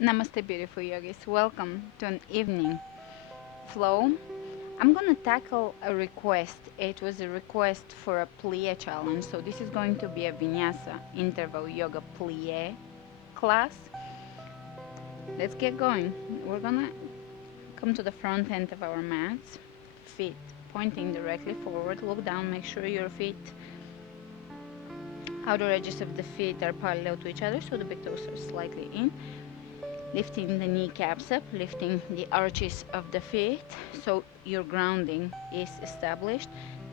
Namaste, beautiful yogis. Welcome to an evening flow. I'm gonna tackle a request. It was a request for a Plie challenge. So, this is going to be a Vinyasa interval yoga Plie class. Let's get going. We're gonna come to the front end of our mats, feet pointing directly forward. Look down, make sure your feet, outer edges of the feet are parallel to each other so the big toes are slightly in. Lifting the kneecaps up, lifting the arches of the feet so your grounding is established.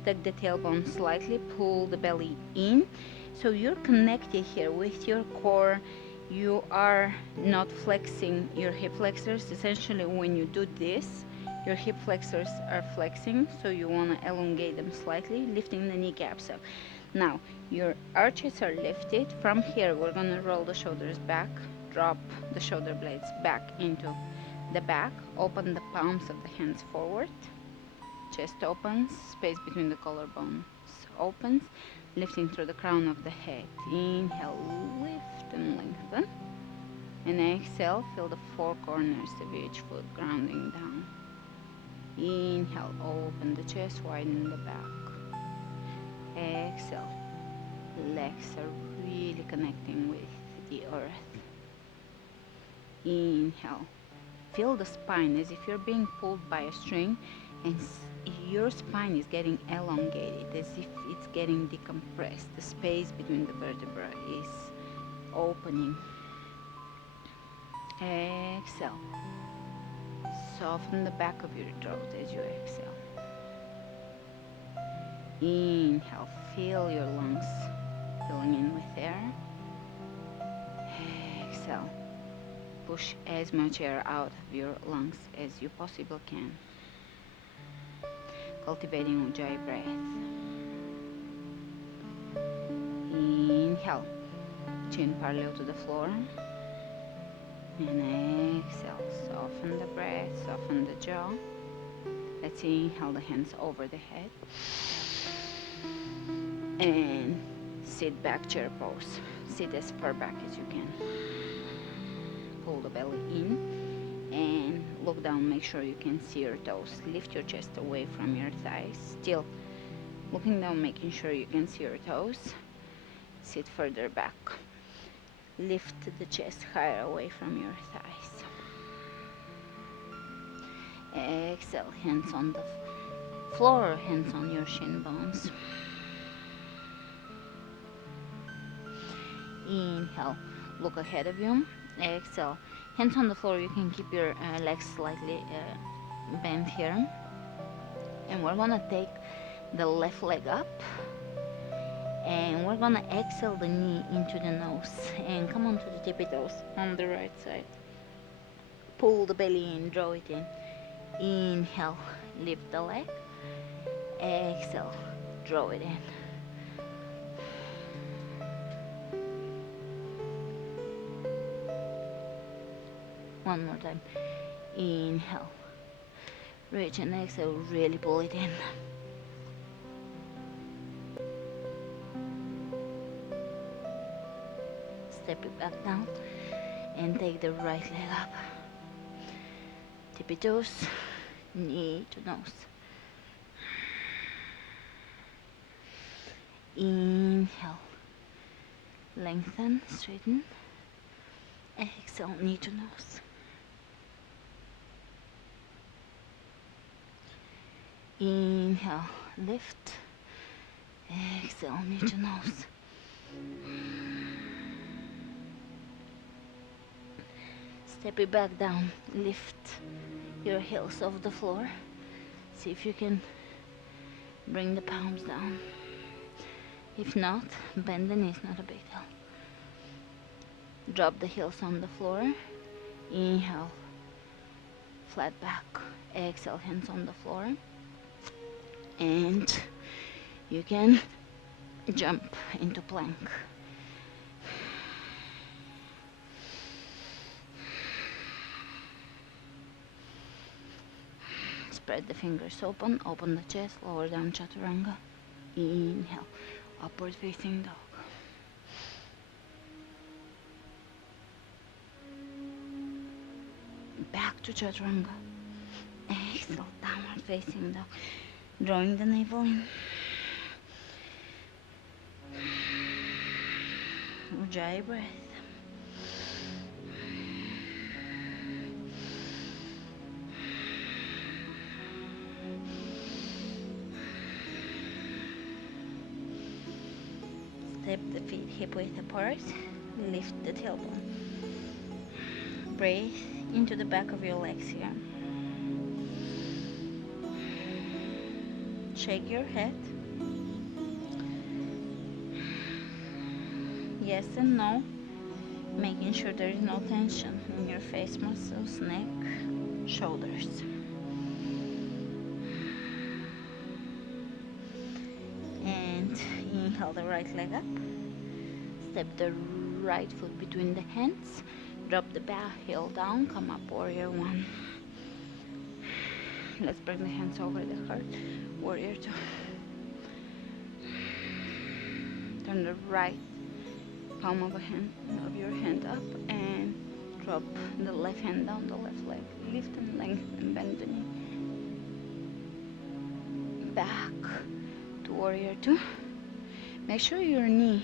Tuck the tailbone slightly, pull the belly in. So you're connected here with your core. You are not flexing your hip flexors. Essentially, when you do this, your hip flexors are flexing, so you want to elongate them slightly, lifting the kneecaps up. Now, your arches are lifted. From here, we're going to roll the shoulders back, drop the shoulder blades back into the back, open the palms of the hands forward, chest opens, space between the collarbones opens, lifting through the crown of the head. Inhale, lift and lengthen. And exhale, feel the four corners of each foot grounding down. Inhale, open the chest, widen the back. Exhale, legs are really connecting with the earth. Inhale, feel the spine as if you're being pulled by a string, and your spine is getting elongated, as if it's getting decompressed. The space between the vertebrae is opening. Exhale, soften the back of your throat as you exhale. Inhale, feel your lungs filling in with air. Exhale, push as much air out of your lungs as you possibly can. Cultivating Ujjayi breath. Inhale, chin parallel to the floor. And exhale, soften the breath, soften the jaw. Let's inhale the hands over the head. And sit back, chair pose. Sit as far back as you can. Pull the belly in and look down, make sure you can see your toes. Lift your chest away from your thighs. Still looking down, making sure you can see your toes. Sit further back. Lift the chest higher away from your thighs. Exhale, hands on the floor, hands on your shin bones. Inhale, look ahead of you. Exhale, hands on the floor. You can keep your legs slightly bent here. And we're gonna take the left leg up. And we're gonna exhale the knee into the nose. And come onto the tippy toes on the right side. Pull the belly in, draw it in. Inhale, lift the leg. Exhale, draw it in. One more time. Inhale. Reach and exhale. Really pull it in. Step it back down. And take the right leg up. Tippy toes. Knee to nose. Inhale. Lengthen. Straighten. Exhale. Knee to nose. Inhale, lift. Exhale, knee to nose. Step it back down. Lift your heels off the floor. See if you can bring the palms down. If not, bend the knees, not a big deal. Drop the heels on the floor. Inhale, flat back. Exhale, hands on the floor. And you can jump into plank. Spread the fingers open, open the chest, lower down chaturanga. Inhale, upward facing dog. back to chaturanga. Exhale, downward facing dog. Drawing the navel in. Ujjayi breath. Step the feet hip width apart. Lift the tailbone. Breathe into the back of your legs here. Shake your head. Yes and no. Making sure there is no tension in your face muscles, neck, shoulders. And inhale the right leg up. Step the right foot between the hands. Drop the back heel down. Come up, warrior one. Let's bring the hands over the heart. Warrior two. Turn the right palm of your hand up and drop the left hand down the left leg. Lift and lengthen, bend the knee. Back to warrior two. Make sure your knee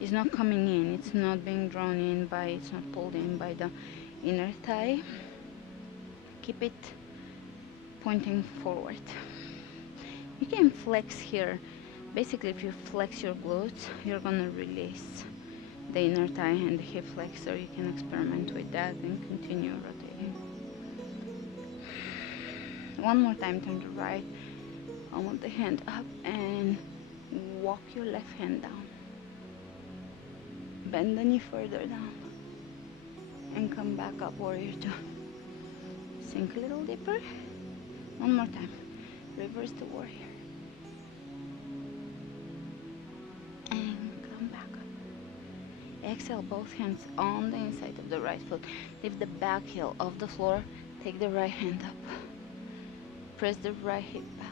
is not coming in. It's not being drawn in by, it's not pulled in by the inner thigh. Keep it pointing forward. You can flex here. Basically, if you flex your glutes, you're gonna release the inner thigh and the hip flexor. You can experiment with that and continue rotating. One more time, turn the right palm of the hand up and walk your left hand down. Bend the knee further down and come back up, warrior two. Sink a little deeper. One more time. Reverse the warrior. And come back up. Exhale, both hands on the inside of the right foot. Lift the back heel off the floor. Take the right hand up. Press the right hip back.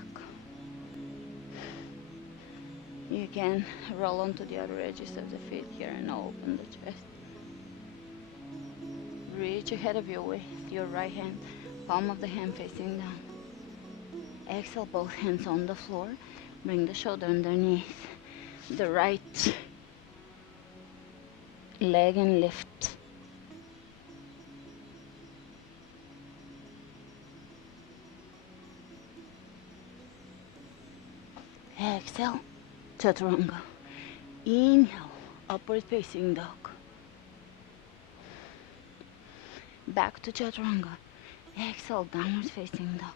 You can roll onto the other edges of the feet here and open the chest. Reach ahead of you with your right hand, palm of the hand facing down. Exhale, both hands on the floor. Bring the shoulder underneath the right leg and lift. Exhale, chaturanga. Inhale, upward facing dog. Back to chaturanga. Exhale, downward facing dog.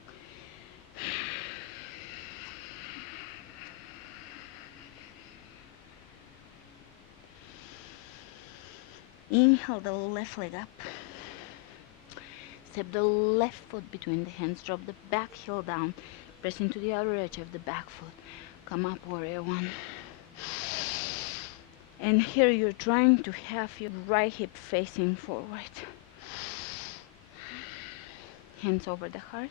Inhale the left leg up. Step the left foot between the hands. Drop the back heel down. Press into the outer edge of the back foot. Come up, warrior one. And here you're trying to have your right hip facing forward. Hands over the heart.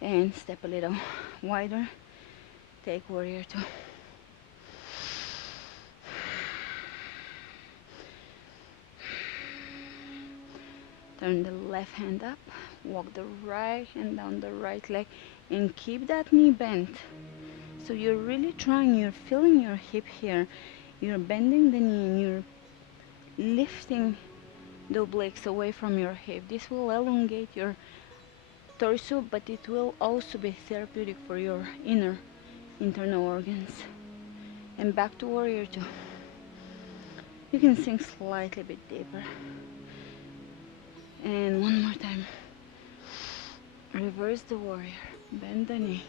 And step a little wider. Take warrior two. Turn the left hand up. Walk the right hand down the right leg. And keep that knee bent. So you're really trying, you're feeling your hip here. You're bending the knee and you're lifting the obliques away from your hip. This will elongate your torso, but it will also be therapeutic for your internal organs. And back to warrior two. You can sink slightly bit deeper. And one more time. Reverse the warrior. Bend the knee.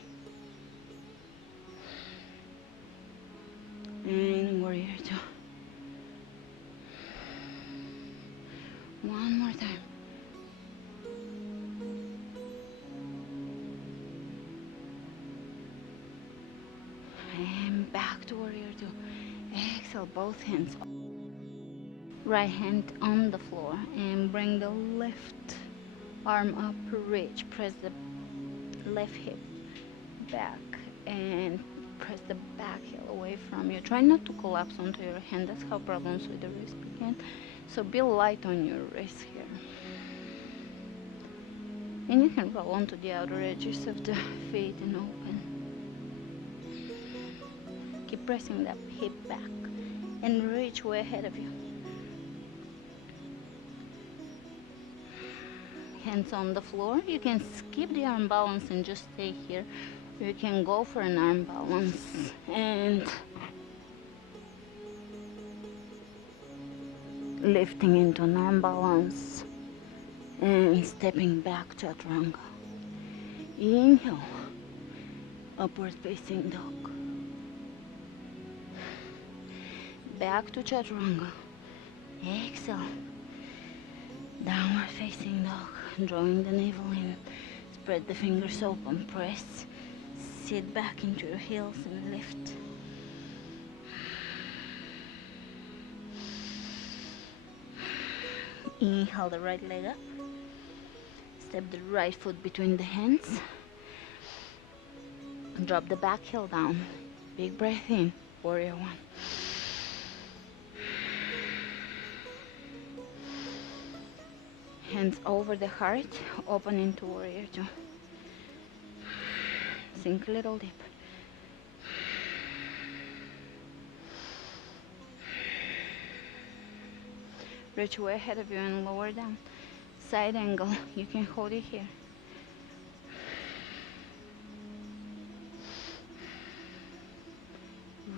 And warrior two. One more time. And back to warrior two. Exhale, both hands. Right hand on the floor and bring the left arm up, reach. Press the left hip back and press the back heel away from you. Try not to collapse onto your hand. That's how problems with the wrist begin. So be light on your wrist here. And you can roll onto the outer edges of the feet and open. Keep pressing that hip back and reach way ahead of you. Hands on the floor. You can skip the arm balance and just stay here. You can go for an arm balance and lifting into an arm balance and stepping back to chaturanga. Inhale, upward facing dog. Back to chaturanga. Exhale, downward facing dog. Drawing the navel in. Spread the fingers open. Press. Sit back into your heels and lift. Inhale the right leg up. Step the right foot between the hands. Drop the back heel down. Big breath in. Warrior one. Hands over the heart. Open into warrior two. Sink a little deep. Reach way ahead of you and lower down. Side angle. You can hold it here.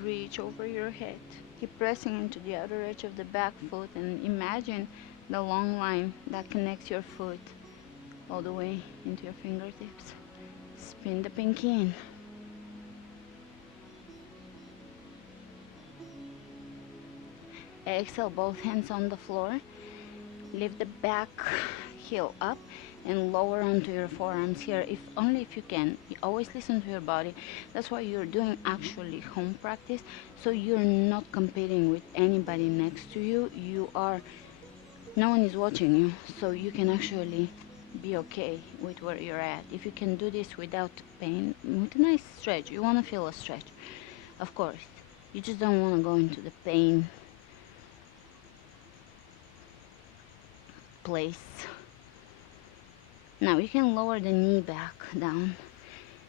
Reach over your head. Keep pressing into the outer edge of the back foot and imagine the long line that connects your foot all the way into your fingertips. Spin the pinky in. Exhale, both hands on the floor. Lift the back heel up and lower onto your forearms here, only if you can. You always listen to your body. That's why you're doing actually home practice, so you're not competing with anybody next to you. No one is watching you, so you can actually be okay with where you're at. If you can do this without pain, with a nice stretch, you want to feel a stretch, of course. You just don't want to go into the pain place. Now you can lower the knee back down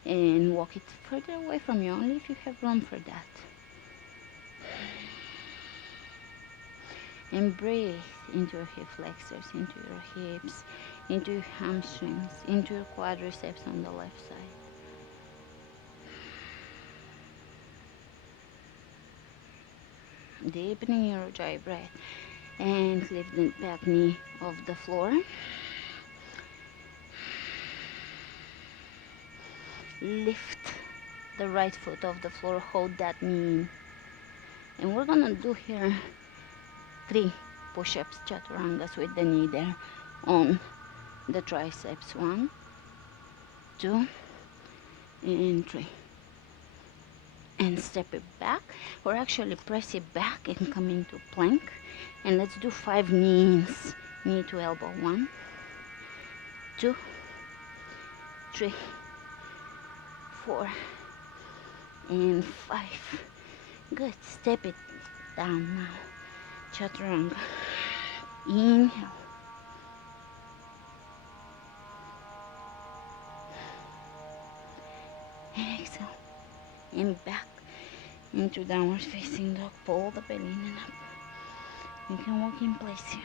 and walk it further away from you, only if you have room for that. And breathe into your hip flexors, into your hips, into your hamstrings, into your quadriceps on the left side. Deepening your ujjayi breath and lift the back knee off the floor. Lift the right foot off the floor, hold that knee in. And we're gonna do here 3 push-ups, chaturangas with the knee there on the triceps. 1, 2, and 3. And step it back, or actually press it back and come into plank. And let's do 5 knees, knee to elbow. 1, 2, 3, 4, and 5. Good. Step it down now. Chaturanga. Inhale. Exhale. And back into downward facing dog. Pull the belly in and up. You can walk in place here.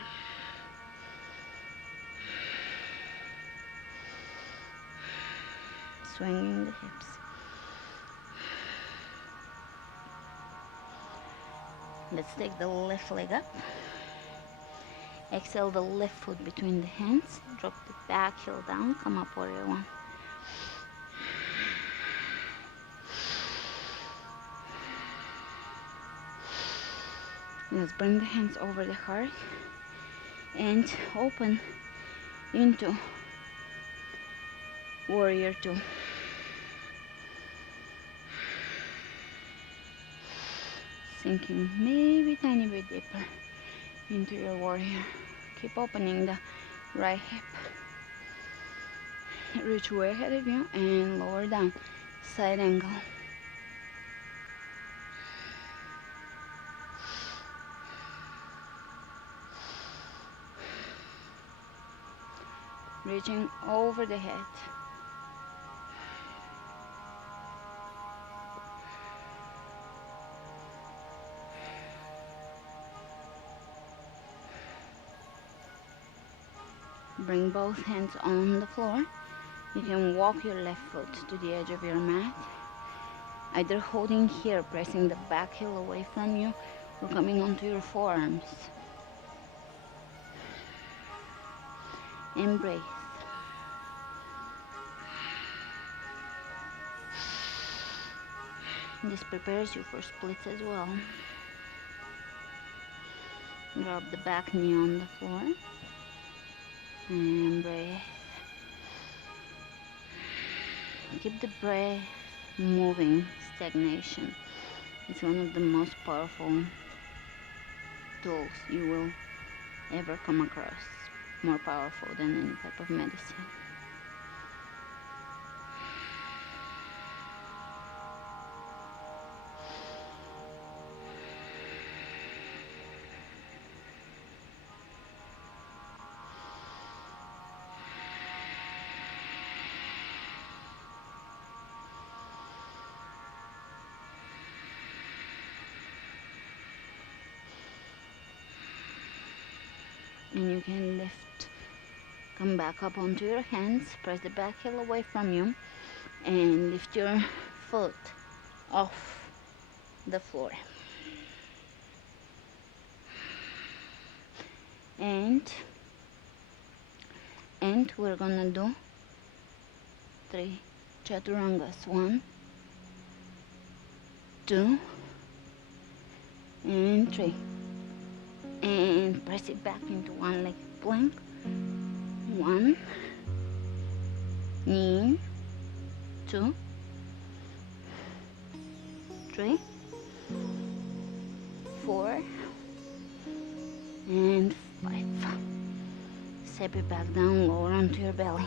Swinging the hips. Let's take the left leg up. Exhale the left foot between the hands. Drop the back heel down. Come up, warrior one. Let's bring the hands over the heart and open into warrior two. Sinking maybe tiny bit deeper into your warrior. Keep opening the right hip. Reach way ahead of you and lower down. Side angle. reaching over the head. Bring both hands on the floor. You can walk your left foot to the edge of your mat, either holding here, pressing the back heel away from you, or coming onto your forearms. And breathe. This prepares you for splits as well. Drop the back knee on the floor and breathe. Keep the breath moving. Stagnation. It's one of the most powerful tools you will ever come across. More powerful than any type of medicine. And you can lift, come back up onto your hands, press the back heel away from you, and lift your foot off the floor. And we're gonna do 3 chaturangas. 1, 2, and 3. And press it back into one leg plank. 1, knee, 2, 3, 4, and 5. Step it back down, lower onto your belly.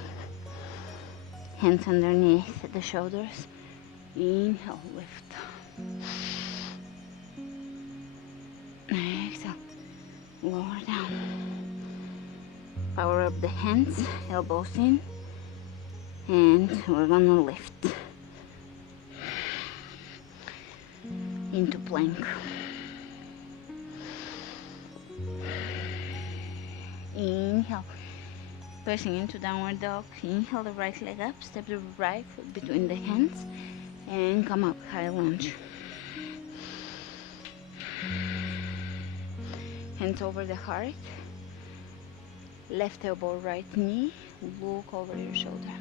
Hands underneath the shoulders. Inhale, lift. Exhale, lower down. Power up the hands, elbows in, and we're gonna lift into plank. Inhale, pressing into downward dog. Inhale the right leg up, step the right foot between the hands, and come up, high lunge. Hands over the heart. Left elbow, right knee. Look over your shoulder.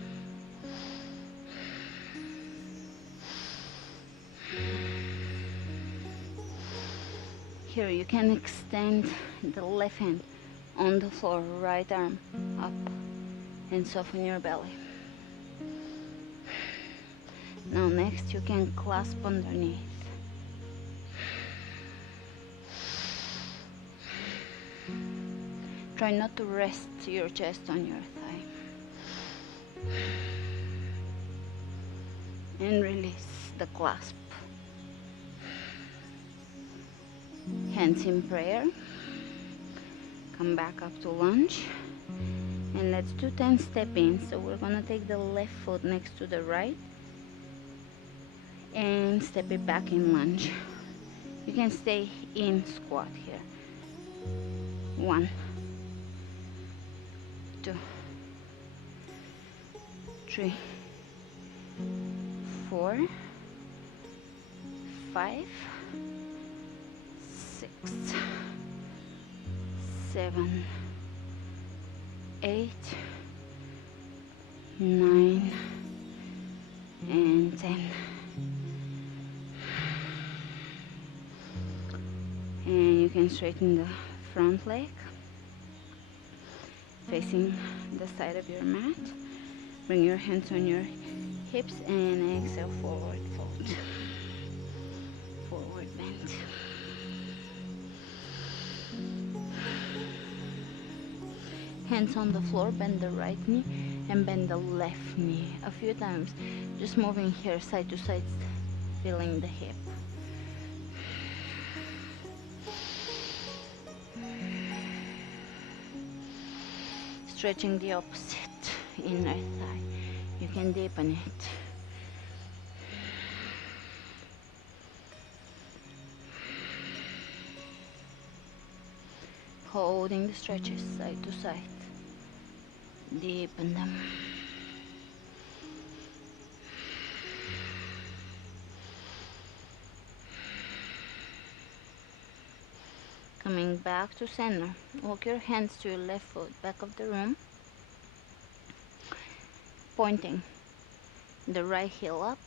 Here you can extend the left hand on the floor, right arm up, and soften your belly. Now next you can clasp underneath. Try not to rest your chest on your thigh. And release the clasp. Hands in prayer. Come back up to lunge. And let's do 10 step-ins. So we're gonna take the left foot next to the right and step it back in lunge. You can stay in squat here. 1, 2, 3, 4, 5, 6, 7, 8, 9, and 10. And you can straighten the front leg, facing the side of your mat. Bring your hands on your hips and exhale, forward fold. Forward bend. Hands on the floor, bend the right knee and bend the left knee a few times. Just moving here side to side, feeling the hip. Stretching the opposite. in right thigh. You can deepen it. Holding the stretches side to side. Deepen them. Coming back to center. Walk your hands to your left foot, back of the room. Pointing the right heel up.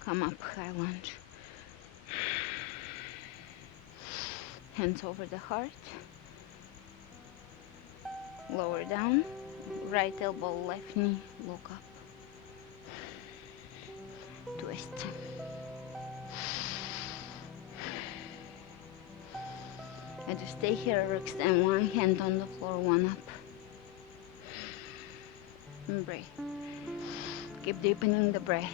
Come up, high lunge. Hands over the heart. Lower down. Right elbow, left knee, look up. Twist. And to stay here or extend one hand on the floor, one up. And breathe. Keep deepening the breath.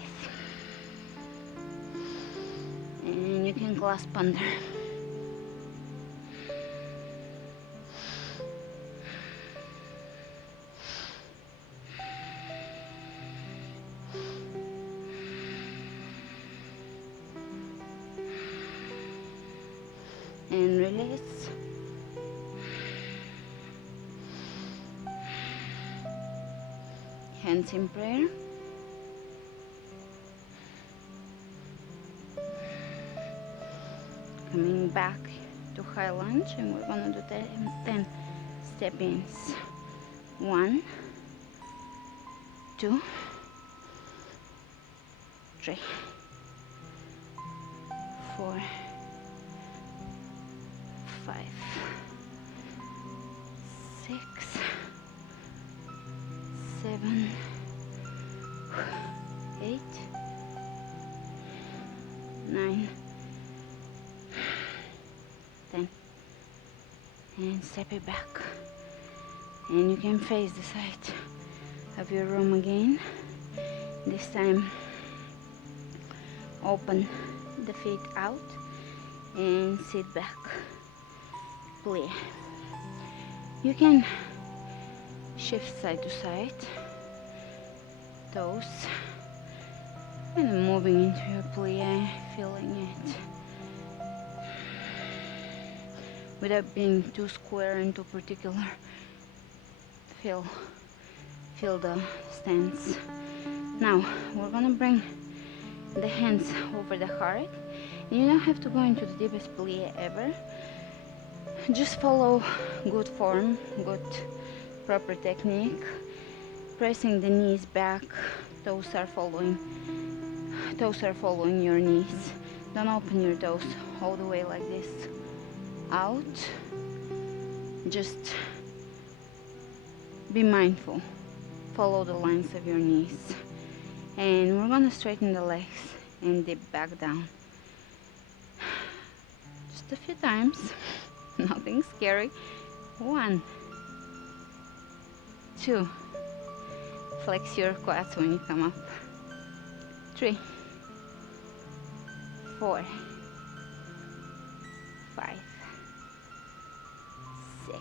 And you can clasp under. And release. Hands in prayer. Coming back to high lunge, and we're gonna do 10 step-ins. 1, 2, 3, 4, 5, 6, 7, 8, 9, 10. And step it back. And you can face the side of your room again. This time open the feet out and sit back. Plie. You can shift side to side, toes, and then moving into your plie, feeling it without being too square and too particular. Feel the stance. Now we're gonna bring the hands over the heart. You don't have to go into the deepest plie ever. Just follow good form, good proper technique. Pressing the knees back, toes are following your knees. Don't open your toes all the way like this. Out. Just be mindful. Follow the lines of your knees. And we're gonna straighten the legs and dip back down. Just a few times. Nothing scary. 1, 2. Flex your quads when you come up. 3, 4, 5, 6,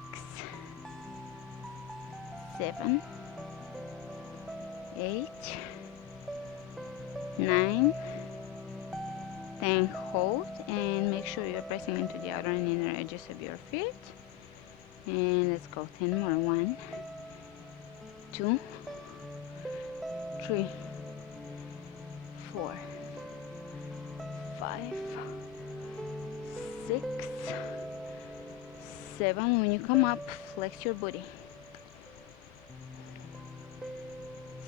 7, 8, 9, 10. Hold and make sure you're pressing into the outer and inner edges of your feet. And let's go 10 more. 1, 2, 3, 4, 5, 6, 7. When you come up, flex your booty.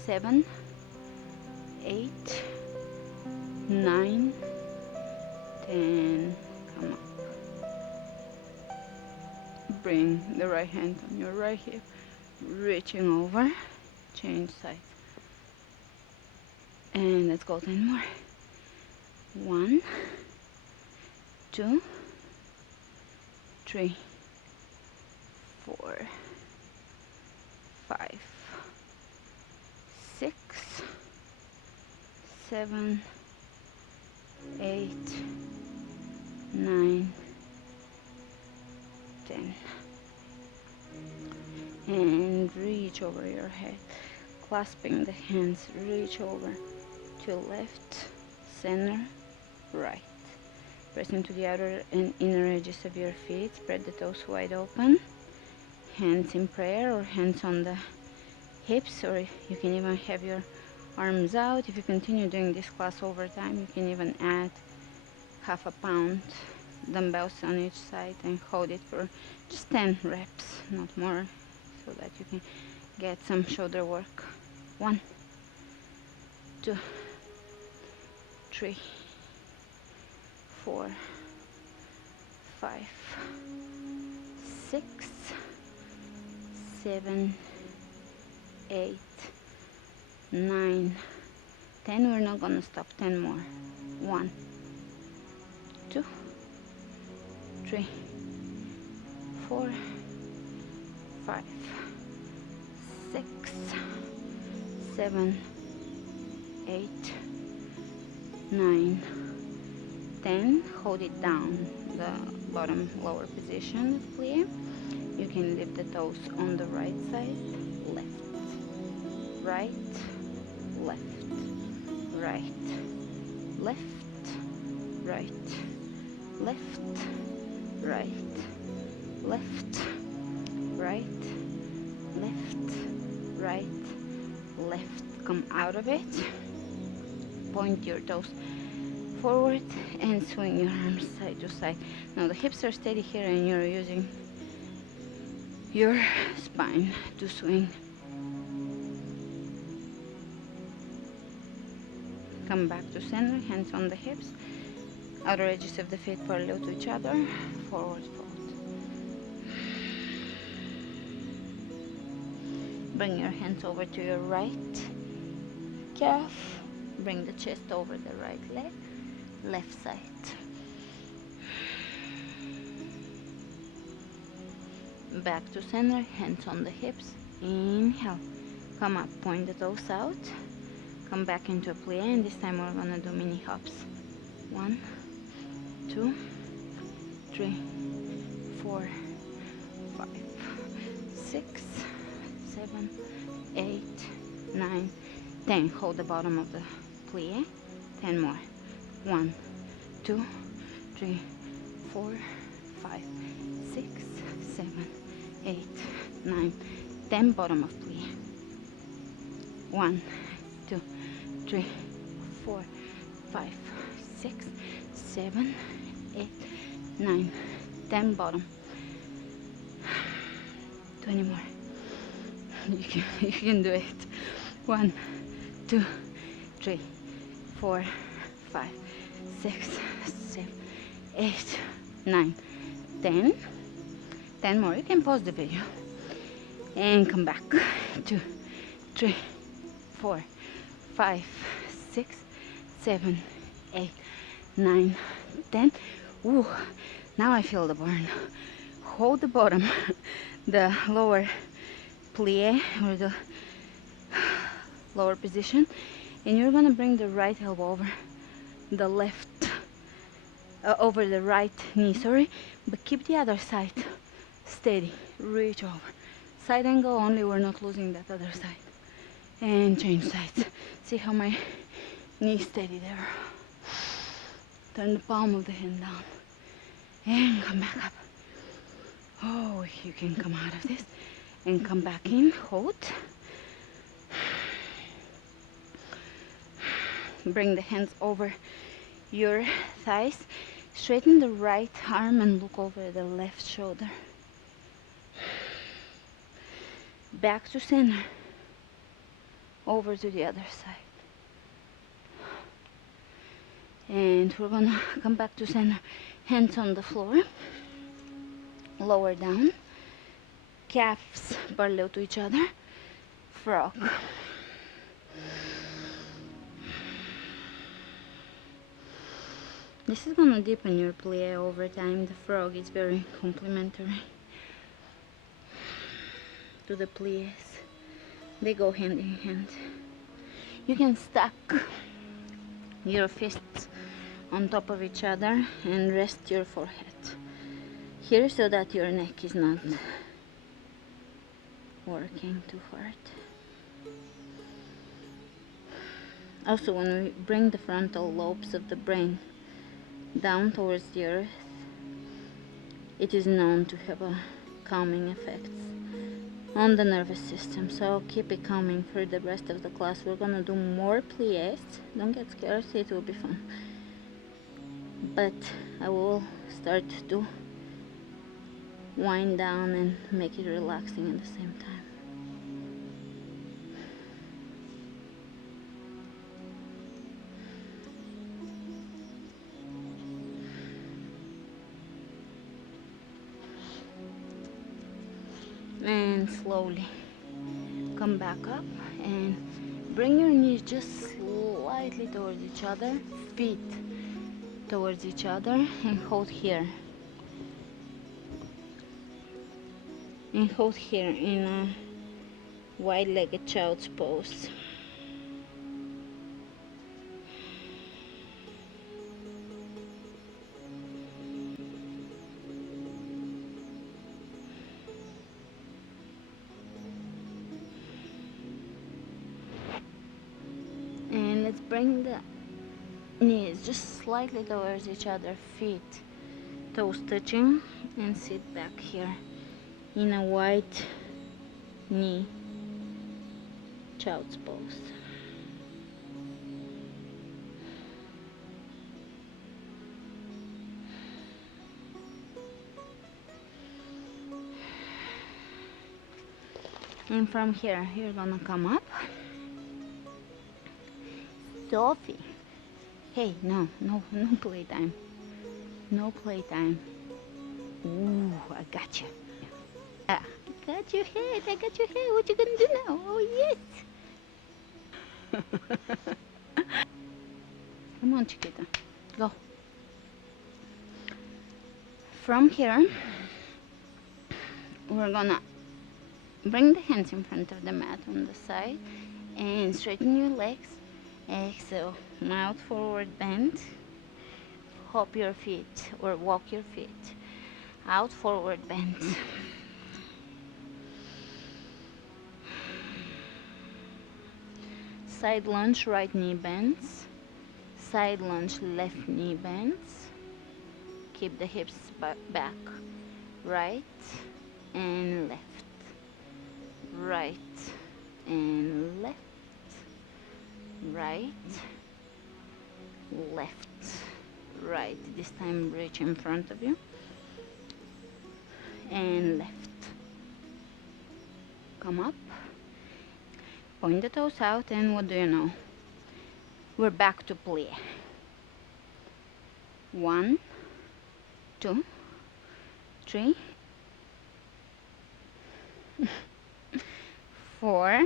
7, 8, 9, 10. Come up. Bring the right hand on your right hip, reaching over, change sides. And let's go 10 more. 1, 2, 3, 4, 5, 6, 7, 8, 9, 10. and reach over your head, clasping the hands, reach over to left, center, right. Press into the outer and inner edges of your feet, spread the toes wide open, hands in prayer or hands on the hips, or you can even have your arms out. If you continue doing this class over time, you can even add half a pound dumbbells on each side and hold it for just 10 reps, not more, so that you can get some shoulder work. 1, 2, 3, 4, 5, 6, 7, 8, 9, 10. We're not gonna stop. 10 more. 1, 2, 3, 4, 5, 6, 7, 8, 9, 10. Hold it down, the bottom lower position of plie. You can lift the toes on the right side, left, right, left, right, left, right, left, right, left, right, left, right, left. Come out of it. Point your toes forward and swing your arms side to side. Now the hips are steady here and you're using your spine to swing. Come back to center, hands on the hips, outer edges of the feet parallel to each other, forward fold. Bring your hands over to your right calf, bring the chest over the right leg, left side. Back to center, hands on the hips, inhale, come up, point the toes out, come back into a plie, and this time we're gonna do mini hops. 1, 2, 3, 4, 5, 6, 7, 8, 9, 10. Hold the bottom of the plie. 10 more. 1, 2, 3, 4, 5, 6, 7, 8, 9, 10. Bottom of plie. 1, 2, 3, 4, 5, 6, 7, 8, 9, 10. Bottom. 20 more. You can do it. 1, 2, 3, 4, 5, 6, 7, 8, 9, 10. 10 more. You can pause the video and come back. 2, 3, 4, 5, 6, 7, 8, 9, 10. Ooh, now I feel the burn. Hold the bottom, the lower plie, or the lower position, and you're gonna bring the right elbow over the left, over the right knee, sorry, but keep the other side steady. Reach over. Side angle only, we're not losing that other side. And change sides. See how my knee steady there. Turn the palm of the hand down and come back up. Oh, you can come out of this and come back in. Hold. Bring the hands over your thighs. Straighten the right arm and look over the left shoulder. Back to center. Over to the other side. And we're gonna come back to center. Hands on the floor. Lower down. Calves parallel to each other. Frog. This is gonna deepen your plie over time. The frog is very complementary to the plies. They go hand in hand. You can stack your fists on top of each other and rest your forehead here so that your neck is not working too hard. Also, when we bring the frontal lobes of the brain down towards the earth, it is known to have a calming effect on the nervous system. So I'll keep it calming for the rest of the class. We're gonna do more plies. Don't get scared, it will be fun. But I will start to wind down and make it relaxing at the same time. And slowly come back up and bring your knees just slightly towards each other, feet towards each other, and hold here. And hold here in a wide-legged child's pose. And let's bring the knees just slightly towards each other, feet, toes touching, and sit back here in a wide knee child's pose. And from here, you're gonna come up. Sophie. Hey, no playtime. No playtime. Ooh, I got you. I got your head. I got your head. What you gonna do now? Oh, yes. Come on, chiquita. Go. From here, we're gonna bring the hands in front of the mat on the side and straighten your legs. Exhale, mouth forward bend. Hop your feet or walk your feet out, forward bend. Side lunge, right knee bends. Side lunge, left knee bends. Keep the hips back. Right and left. Right and left. Right, left, right. This time reach in front of you. And left. Come up. Point the toes out, and what do you know? We're back to plie. 1, 2, 3, 4,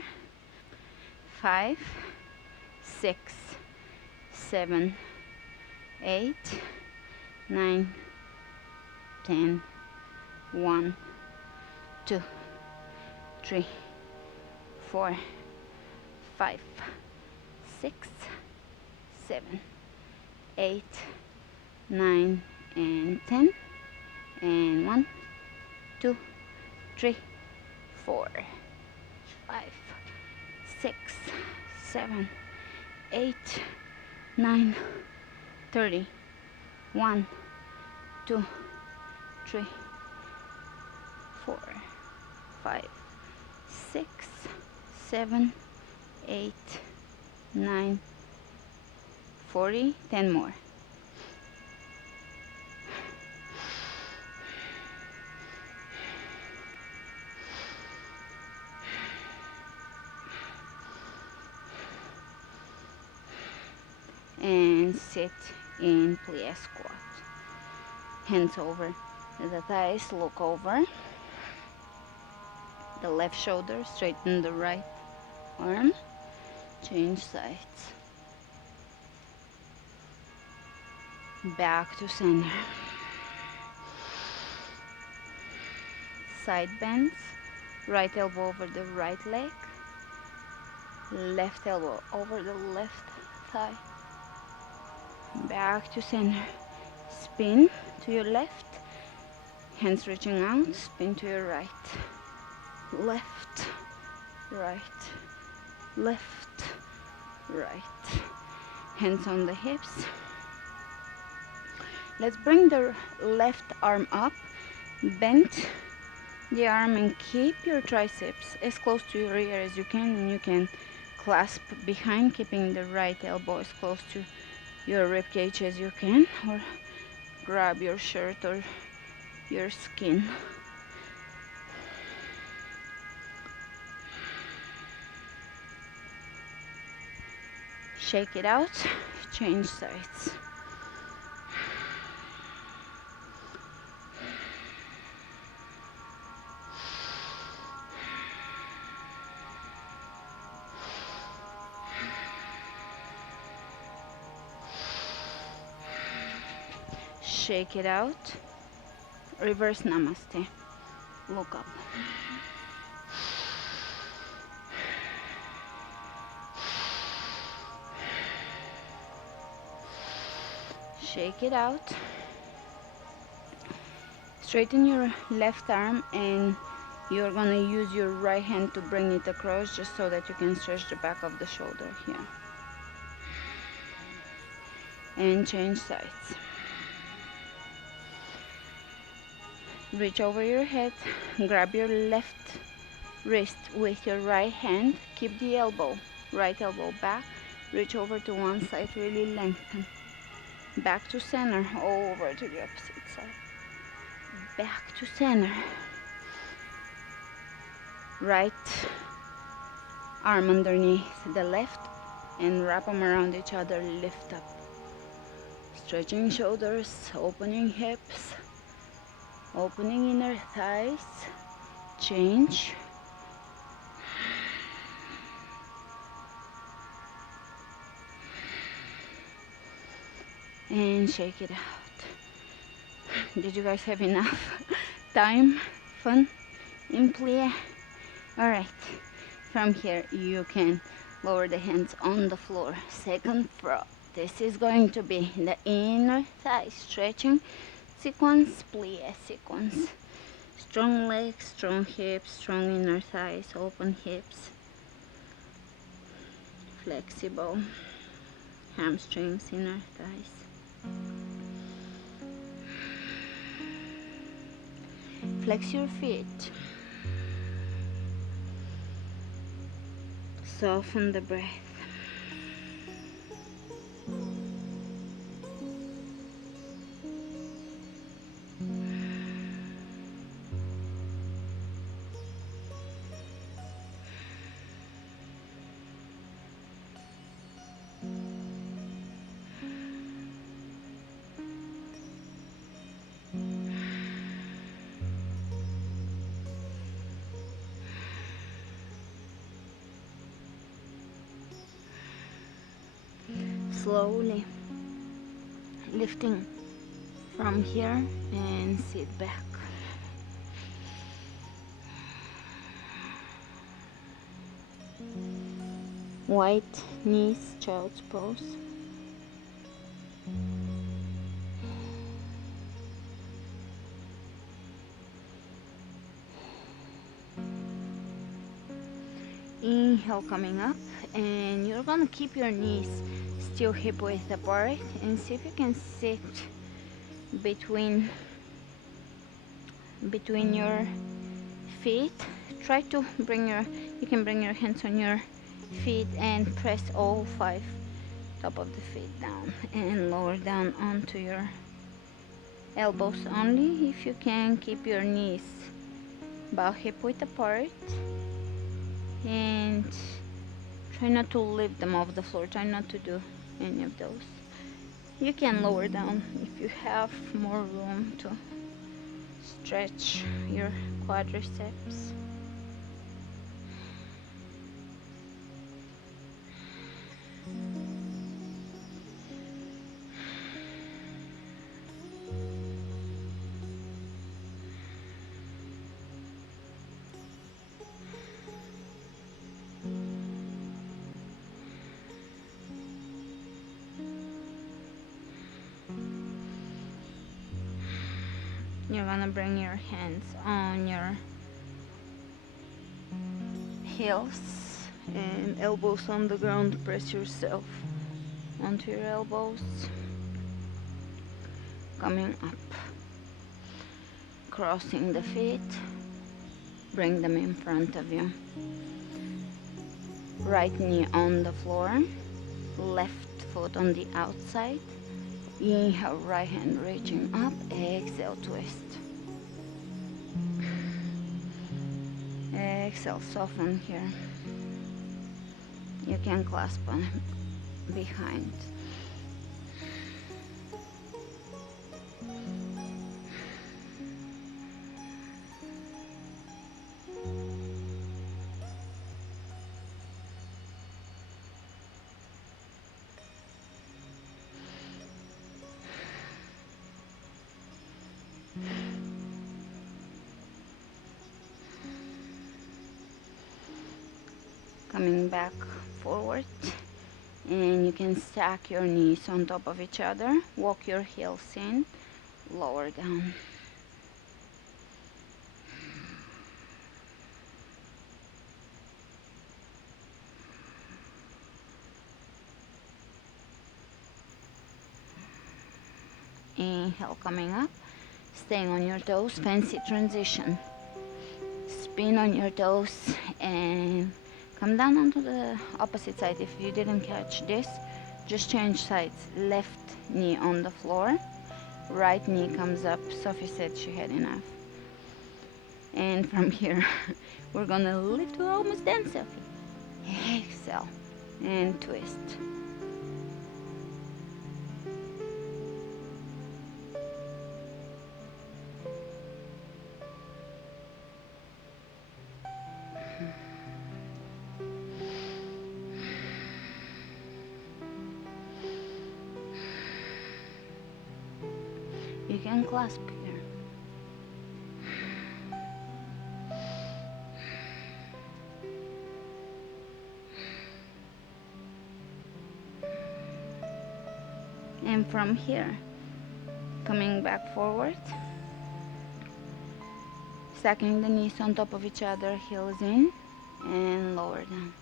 5, 6, 7, 8, 9, 10, 1, 2, 3, 4, 5, 6, 7, 8, 9, and 10, and 1, 2, 3, 4, 5, 6, 7, 8, 9, 30, 1, 2, 3, 4, 5, 6, 7, 8, 9, 40, 10 more. And sit in plie squat. Hands over the thighs, look over. The left shoulder, straighten the right arm, change sides. Back to center. Side bends, right elbow over the right leg, left elbow over the left thigh. Back to center. Spin to your left, hands reaching out, spin to your right. left, right, left, right. Hands on the hips. Let's bring the left arm up, bend the arm and keep your triceps as close to your ear as you can, and you can clasp behind, keeping the right elbow as close to your rib cage as you can, or grab your shirt or your skin. Shake it out, change sides. Shake it out, reverse namaste, look up. Shake it out. Straighten your left arm, and you're gonna use your right hand to bring it across, just so that you can stretch the back of the shoulder here. And change sides. Reach over your head, grab your left wrist with your right hand, keep the elbow, right elbow back, reach over to one side, really lengthen. Back to center, over to the opposite side. Back to center. Right arm underneath the left and wrap them around each other, lift up. Stretching shoulders, opening hips, opening inner thighs, change. And shake it out. Did you guys have enough time, fun in plie? Alright, from here you can lower the hands on the floor. Second frog. This is going to be the inner thigh stretching sequence, plie sequence. Strong legs, strong hips, strong inner thighs, open hips, flexible hamstrings, inner thighs. Flex your feet. Soften the breath. Slowly lifting from here and sit back. White knees, child's pose. Inhale, coming up, and you're gonna keep your knees still hip width apart, and see if you can sit between your feet. Try to you can bring your hands on your feet and press all 5 top of the feet down and lower down onto your elbows only. If you can, keep your knees about hip width apart, and try not to lift them off the floor. Try not to do any of those. You can lower down if you have more room to stretch your quadriceps. You're gonna bring your hands on your heels and elbows on the ground. Press yourself onto your elbows, coming up, crossing the feet, bring them in front of you. Right knee on the floor, left foot on the outside. Inhale, right hand reaching up, exhale, twist. Exhale, soften here. You can clasp on behind. Coming back forward, and you can stack your knees on top of each other. Walk your heels in, lower down. Inhale, coming up, staying on your toes, fancy transition. Spin on your toes and come down onto the opposite side. If you didn't catch this, just change sides. Left knee on the floor, right knee comes up. Sophie said she had enough. And from here, we're gonna lift. We're almost done, Sophie. Exhale and twist. You can clasp here. And from here, coming back forward, stacking the knees on top of each other, heels in and lower down.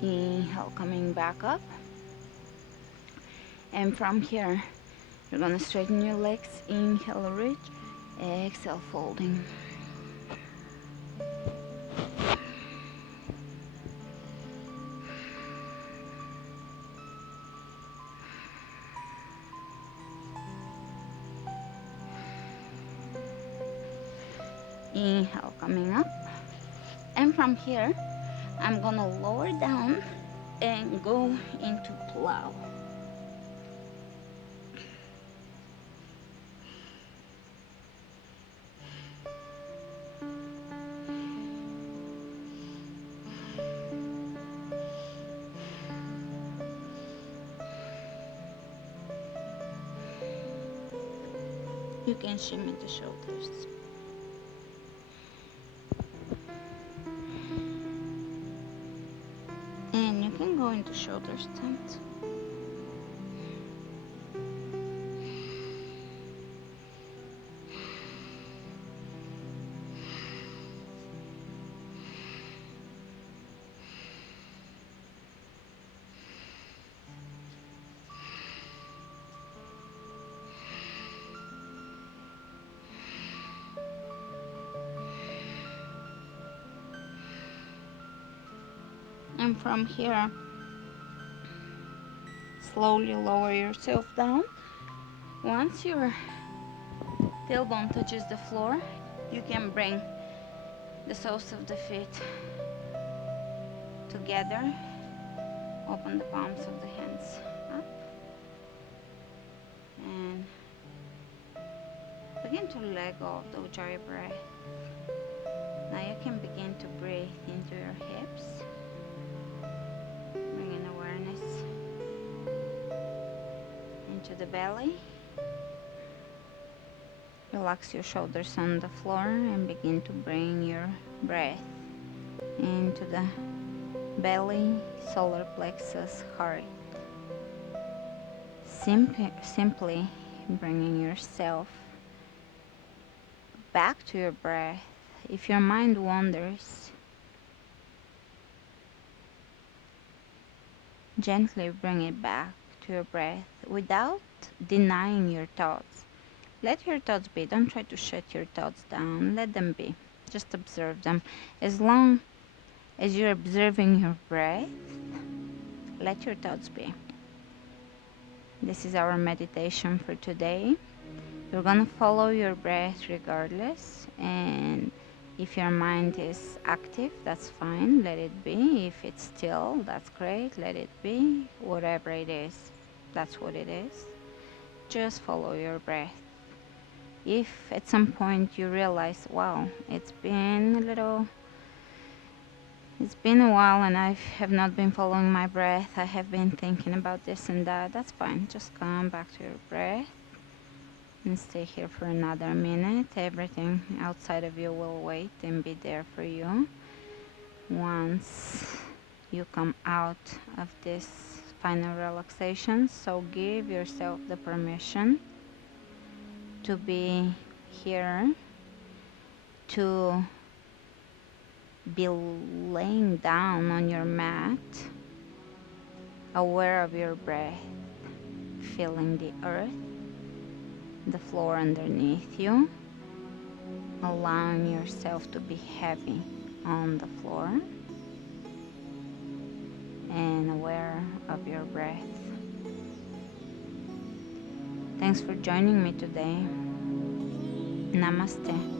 Inhale, coming back up. And from here, you're gonna straighten your legs. Inhale, reach. Exhale, folding. Inhale, coming up. And from here, I'm gonna lower down and go into plow. You can shimmy the shoulders. And you can go into shoulder stand. And from here, slowly lower yourself down. Once your tailbone touches the floor, you can bring the soles of the feet together. Open the palms of the hands up. And begin to let go of the Ujjayi breath. Now you can begin to breathe into your hips. Bringing awareness into the belly. Relax your shoulders on the floor and begin to bring your breath into the belly, solar plexus, heart. Simply bringing yourself back to your breath. If your mind wanders, gently bring it back to your breath without denying your thoughts. Let your thoughts be. Don't try to shut your thoughts down. Let them be. Just observe them. As long as you're observing your breath, let your thoughts be. This is our meditation for today. You're gonna follow your breath regardless, and if your mind is active, that's fine, let it be. If it's still, that's great, let it be. Whatever it is, that's what it is. Just follow your breath. If at some point you realize, wow, it's been a while and I have not been following my breath, I have been thinking about this and that, that's fine. Just come back to your breath and stay here for another minute. Everything outside of you will wait and be there for you. Once you come out of this final relaxation, so give yourself the permission to be here, to be laying down on your mat, aware of your breath, feeling the earth, the floor underneath you, allowing yourself to be heavy on the floor and aware of your breath. Thanks for joining me today. Namaste.